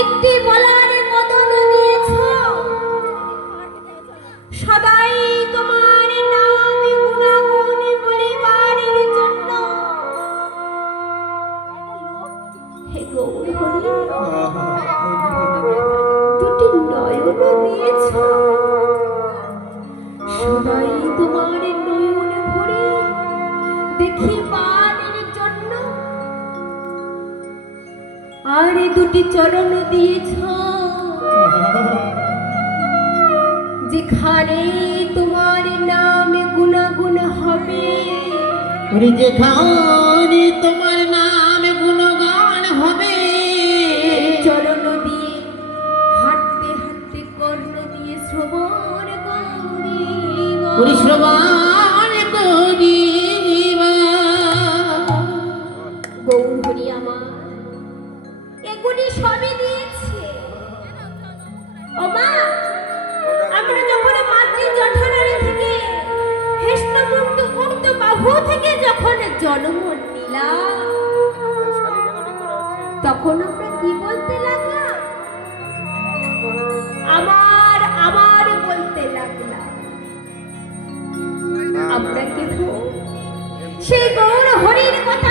একটি বলার বদল দিয়েছ। সদাই তোমার নাম গুণাগুণ দুটি নয়ন দিয়েছ। আর দুটি চরণ দিয়েছ। যেখানে তোমার নাম গুণাগুণ হবে। যেখানে তোমার নাম গুণগান হবে। চরণ দিয়ে হাঁটতে হাঁটতে কর্ণ দিয়ে শ্রবণ শ্রবণ সবই দিয়েছে। ও মা, আমরা যখন মাতৃ থেকে মুক্ত বাহু থেকে যখন জন্ম নিলাম, তখন আমরা কি বলতে লাগলাম? আমার আমার বলতে লাগলাম। আমরা কিন্তু সেই গৌর হরির কথা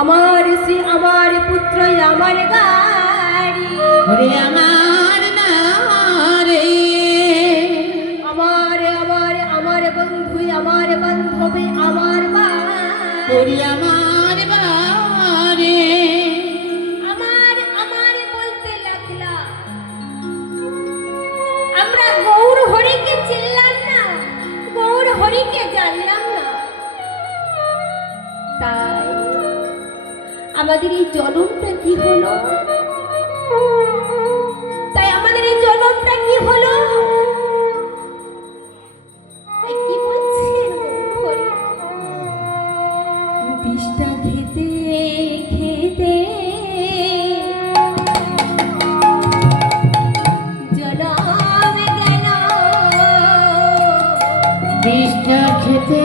আমার শ্রী আমার পুত্র আমার গাড়ি। ওরে আমার না রে আমার আমার আমার বন্ধু আমার বান্ধবী আমার মা। ওরে আমার বারে আমার আমার বলতে লাগলাম আমরা গৌর হরিকে চিনলাম না। গৌর হরিকে জানলাম আমাদের এই জনমটা কি হলো? তাই আমাদের এই জনমটা কি হলো? কি বলছেন বিষটা খেতে খেতে জনম গেল। বিষটা খেতে